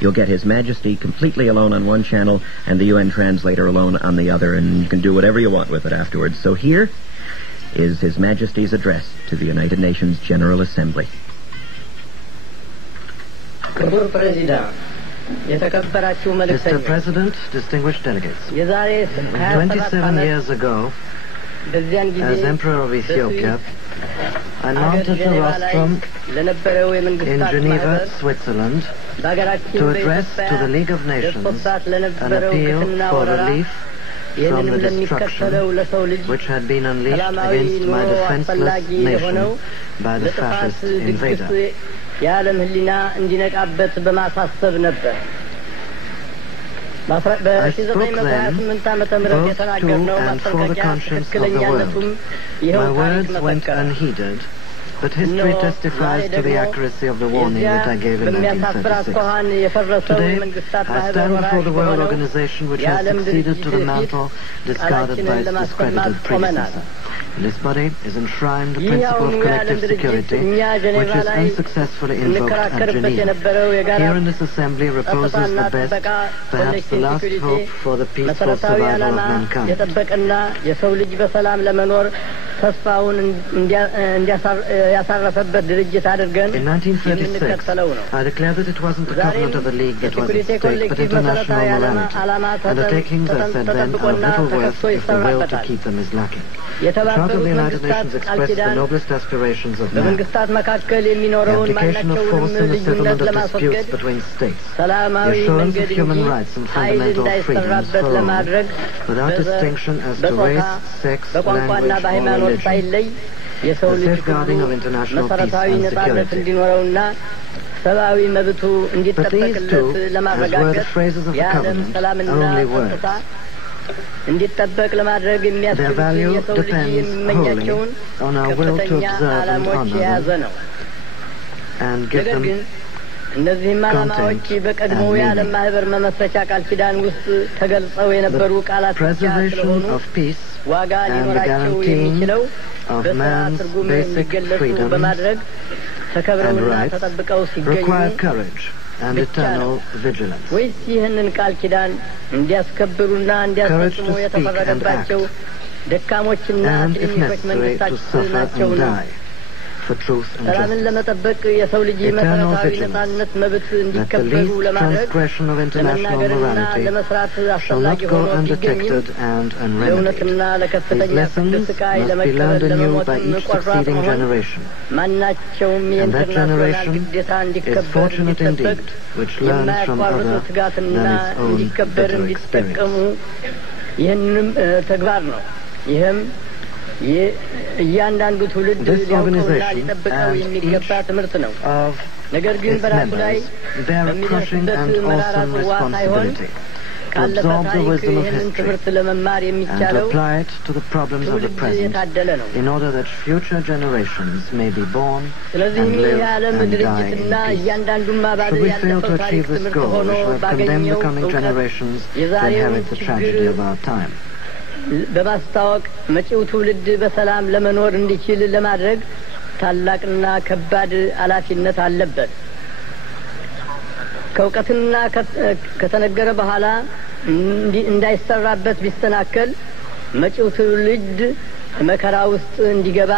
You'll get His Majesty completely alone on one channel and the UN translator alone on the other, and you can do whatever you want with it afterwards. So here is His Majesty's address to the United Nations General Assembly. Mr. President, distinguished delegates, 27 years ago, as Emperor of Ethiopia, I mounted the rostrum in Geneva, Switzerland, to address to the League of Nations an appeal for relief from the destruction which had been unleashed against my defenseless nation by the fascist invader. I spoke then both to and for the conscience of the world. My words went unheeded, but history testifies to the accuracy of the warning that I gave in 1936. Today, I stand before the World Organization which has succeeded to the mantle discarded by its discredited predecessor. In this body is enshrined the principle of collective security, which is unsuccessfully invoked at Geneva. Here in this assembly reposes the best, perhaps the last hope for the peaceful survival of mankind. In 1936, I declared that it wasn't the covenant of the League that was at stake, but international morality. Undertakings, I said then, are of little worth if the will to keep them is lacking. The Charter of the United Nations expressed the noblest aspirations of man. The application of force in the settlement of disputes between states. The assurance of human rights and fundamental freedoms for all, without distinction as to race, sex, language, or religion. The safeguarding of international peace and security. But these two, as were the phrases of the covenant, are only words. Their value depends wholly on our will to observe and honor them and give them content and meaning. The preservation of peace and the guaranteeing of man's basic freedoms and rights require courage and eternal vigilance. Courage to speak and act, and, if necessary, to suffer and die for truth and justice. Eternal vigilance that the least transgression of international morality shall not go undetected and unremedied. These lessons must be learned anew by each succeeding generation. And that generation is fortunate indeed, which learns from other than its own bitter experience. This organization and each of its members bear a crushing and awesome responsibility to absorb the wisdom of history and to apply it to the problems of the present in order that future generations may be born and live and die in peace. Should we fail to achieve this goal, we shall have condemned the coming generations to inherit the tragedy of our time. በማስታወቅ መጪው ትውልድ በሰላም ለመኖር እንዲችል ለማድረግ ታላቅና ከባድ ኃላፊነት አለበት። ከውቀትና ከተነገረ በኋላ እንዳይሰራበት ቢስተናከል መጪው ትውልድ መከራ ውስጥ እንዲገባ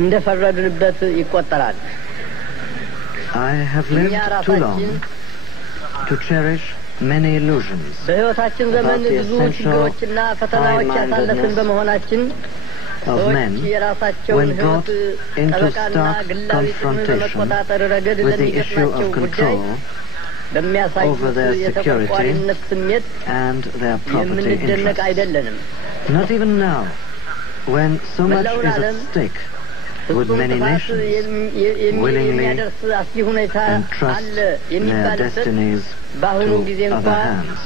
እንደፈረድንበት ይቆጠራል። I have lived too long to cherish many illusions about the essential high-mindedness of men when brought into stark confrontation with the issue of control over their security and their property interests. Not even now, when so much is at stake, would many nations willingly entrust their destinies to other hands.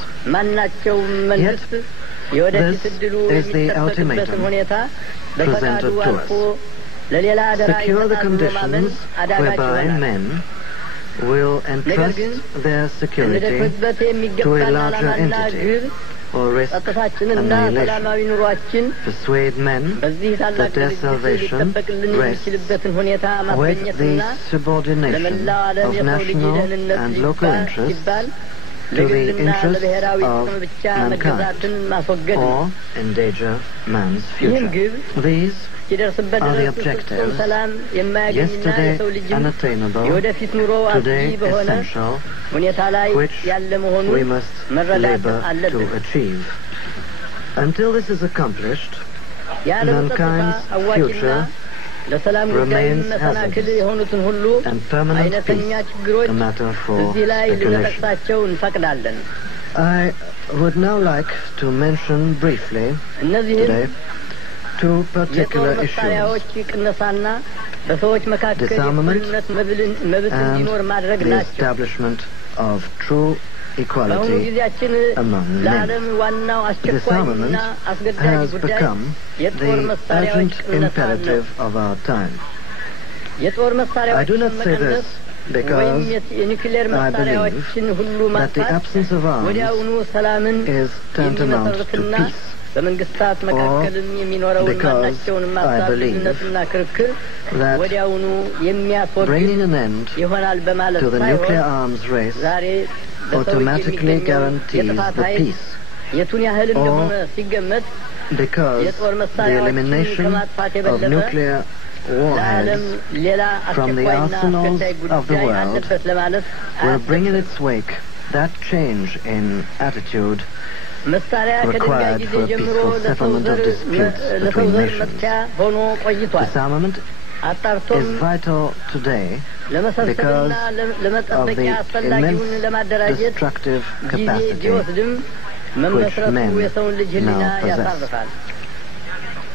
Yet, this is the ultimatum presented to us. Secure the conditions whereby men will entrust their security to a larger entity or risk annihilation. Persuade men that their salvation rests with the subordination of national and local interests to the interests of mankind, or endanger man's future. These are the objectives, yesterday unattainable, today essential, which we must labor to achieve. Until this is accomplished, mankind's future remains hazardous, and permanent peace a matter for speculation. I would now like to mention briefly today two particular issues: disarmament and the establishment of true equality among men. Disarmament has become the urgent imperative of our time. I do not say this because I believe that the absence of arms is tantamount to peace, or because I believe that bringing an end to the nuclear arms race automatically guarantees the peace, or because the elimination of nuclear warheads from the arsenals of the world will bring in its wake that change in attitude required for a peaceful settlement of disputes between nations. Disarmament is vital today because of the immense destructive capacity which men now possess.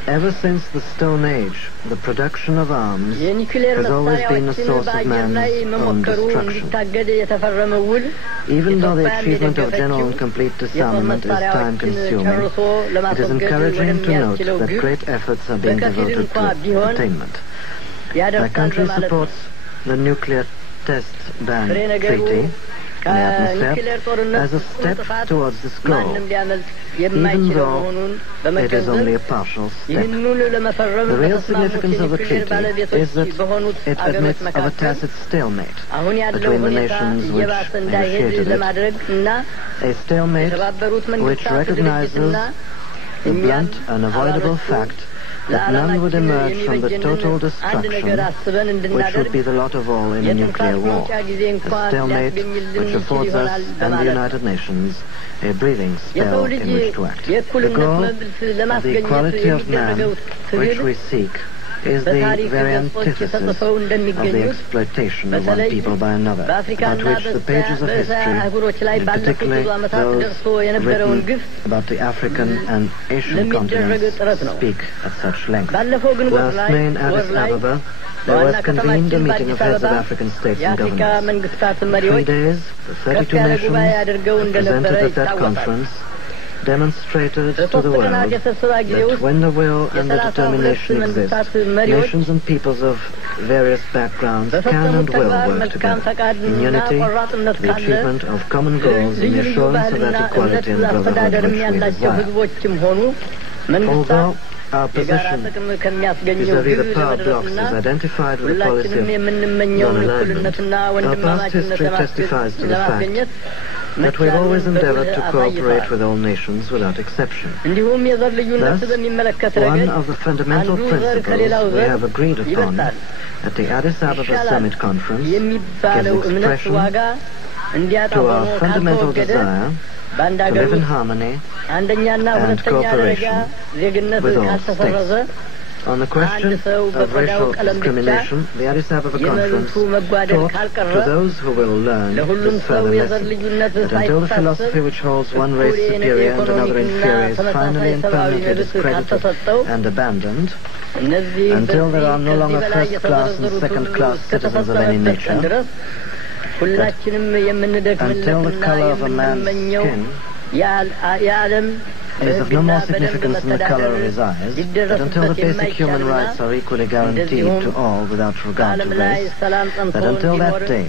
Ever since the Stone Age, the production of arms has always been a source of man's own destruction. Even though the achievement of general and complete disarmament is time-consuming, it is encouraging to note that great efforts are being devoted to attainment. My country supports the nuclear test ban treaty, as a step towards this goal, even though it is only a partial step. The real significance of the treaty is that it admits of a tacit stalemate between the nations which initiated it, a stalemate which recognizes the blunt, unavoidable fact that none would emerge from the total destruction which would be the lot of all in a nuclear war. A stalemate which affords us and the United Nations a breathing spell in which to act. The goal of the equality of man which we seek is the very antithesis of the exploitation of one people by another, about which the pages of history, and particularly those written about the African and Asian continents, speak at such length. Last May in Addis Ababa, there was convened a meeting of heads of African states and governments. In 3 days, the 32 nations presented at that conference demonstrated to the world that when the will and the determination exist, nations and peoples of various backgrounds can and will work together in unity to the achievement of common goals and the assurance of that equality and brotherhood which we desire. Although our position vis-à-vis the power blocks is identified with the policy of non-alignment, our past history testifies to the fact that we've always endeavored to cooperate with all nations without exception. Thus, one of the fundamental principles we have agreed upon at the Addis Ababa Summit Conference gives expression to our fundamental desire to live in harmony and cooperation with all states. On the question of racial discrimination, the Addis Ababa Conference taught to those who will learn this further lesson, that until the philosophy which holds one race superior and another inferior is finally and permanently discredited and abandoned, until there are no longer first-class and second-class citizens of any nature, that until the color of a man's skin is of no more significance than the color of his eyes, that until the basic human rights are equally guaranteed to all without regard to race, that until that day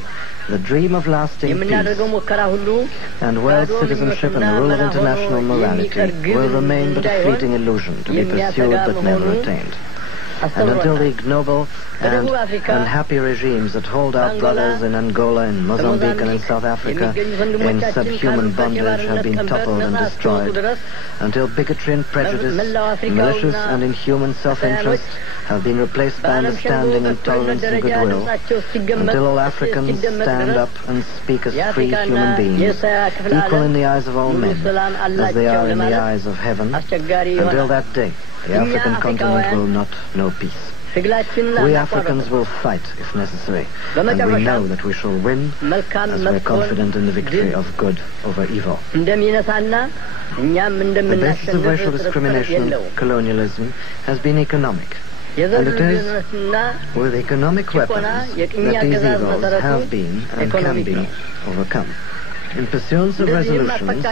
the dream of lasting የምናደርገው ሙከራ ሁሉ peace, and world citizenship and the rule of international morality will remain but a fleeting illusion to be pursued but never attained. And until the ignoble and unhappy regimes that hold our brothers in Angola, in Mozambique and in South Africa in subhuman bondage have been toppled and destroyed, until bigotry and prejudice, malicious and inhuman self-interest have been replaced by understanding and tolerance and goodwill, until all Africans stand up and speak as free human beings, equal in the eyes of all men, as they are in the eyes of heaven, until that day, the African continent will not know peace. We Africans will fight if necessary, and we know that we shall win as we are confident in the victory of good over evil. The basis of racial discrimination and colonialism has been economic, and it is with economic weapons that these evils have been and can be overcome. In pursuance of resolutions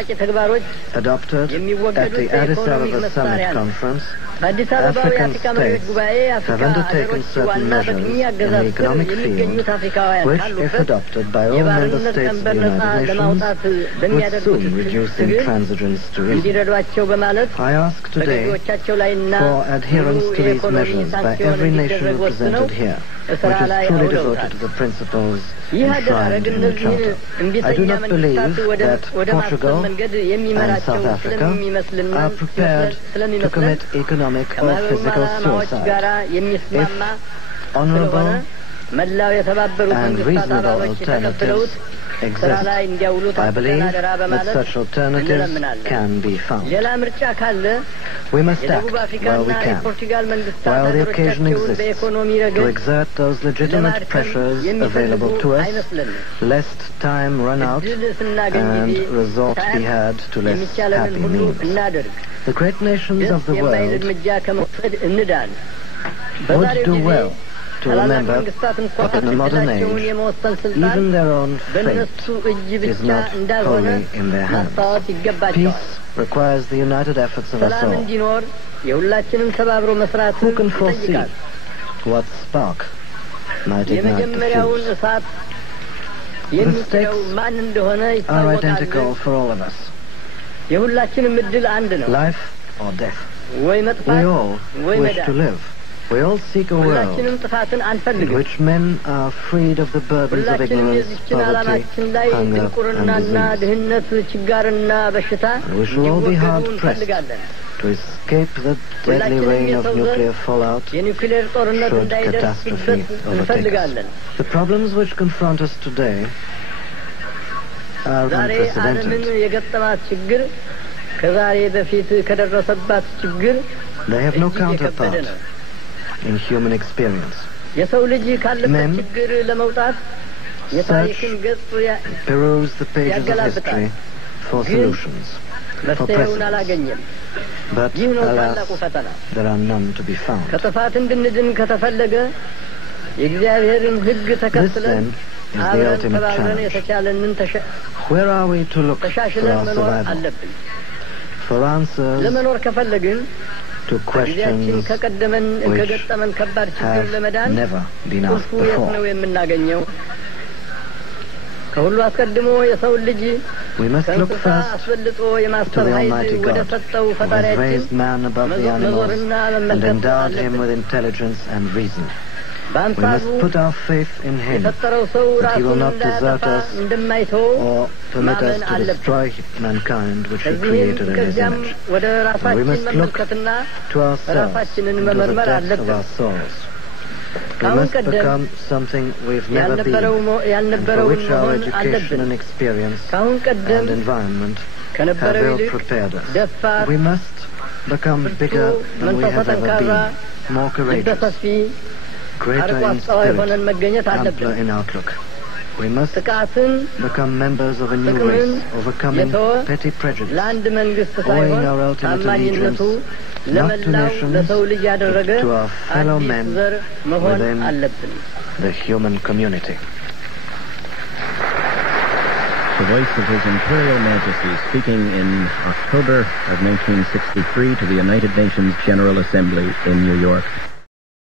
adopted at the Addis Ababa Summit Conference, African states have undertaken certain measures in the economic field which, if adopted by all member states of the United Nations, would soon reduce intransigence to reason. I ask today for adherence to these measures by every nation represented here, which is truly devoted to the principles enshrined in the Charter. I do not believe that Portugal and South Africa are prepared to commit economic or physical suicide. If honorable and reasonable alternatives exist, I believe that such alternatives can be found. We must act while we can, while the occasion exists, to exert those legitimate pressures available to us, lest time run out and resort be had to less happy means. The great nations of the world would do well to remember that in the modern age, even their own fate is not wholly in their hands. Peace requires the united efforts of us all. Who can foresee what spark might ignite the fuse? The stakes are identical for all of us. Life or death. We all wish to live. We all seek a world in which men are freed of the burdens of ignorance, poverty, hunger, and disease. And we shall all be hard-pressed to escape the deadly rain of nuclear fallout should catastrophe overtake us. The problems which confront us today are unprecedented. They have no counterpart in human experience. Men search, peruse the pages of history for solutions, for precedents. But, alas, there are none to be found. This, then, is the ultimate challenge. Where are we to look for our survival? For answers to questions which have never been asked before. We must look first to the Almighty God, who has raised man above the animals and endowed him with intelligence and reason. We must put our faith in him, that he will not desert us or permit us to destroy mankind which he created in his image. And we must look to ourselves into the depths of our souls. We must become something we've never been, and for which our education and experience and environment have ill prepared us. We must become bigger than we have ever been, more courageous, greater in spirit, ampler in outlook. We must become members of a new race, overcoming petty prejudice, owing our ultimate allegiance not to nations, but to our fellow men within the human community. The voice of His Imperial Majesty speaking in October of 1963 to the United Nations General Assembly in New York.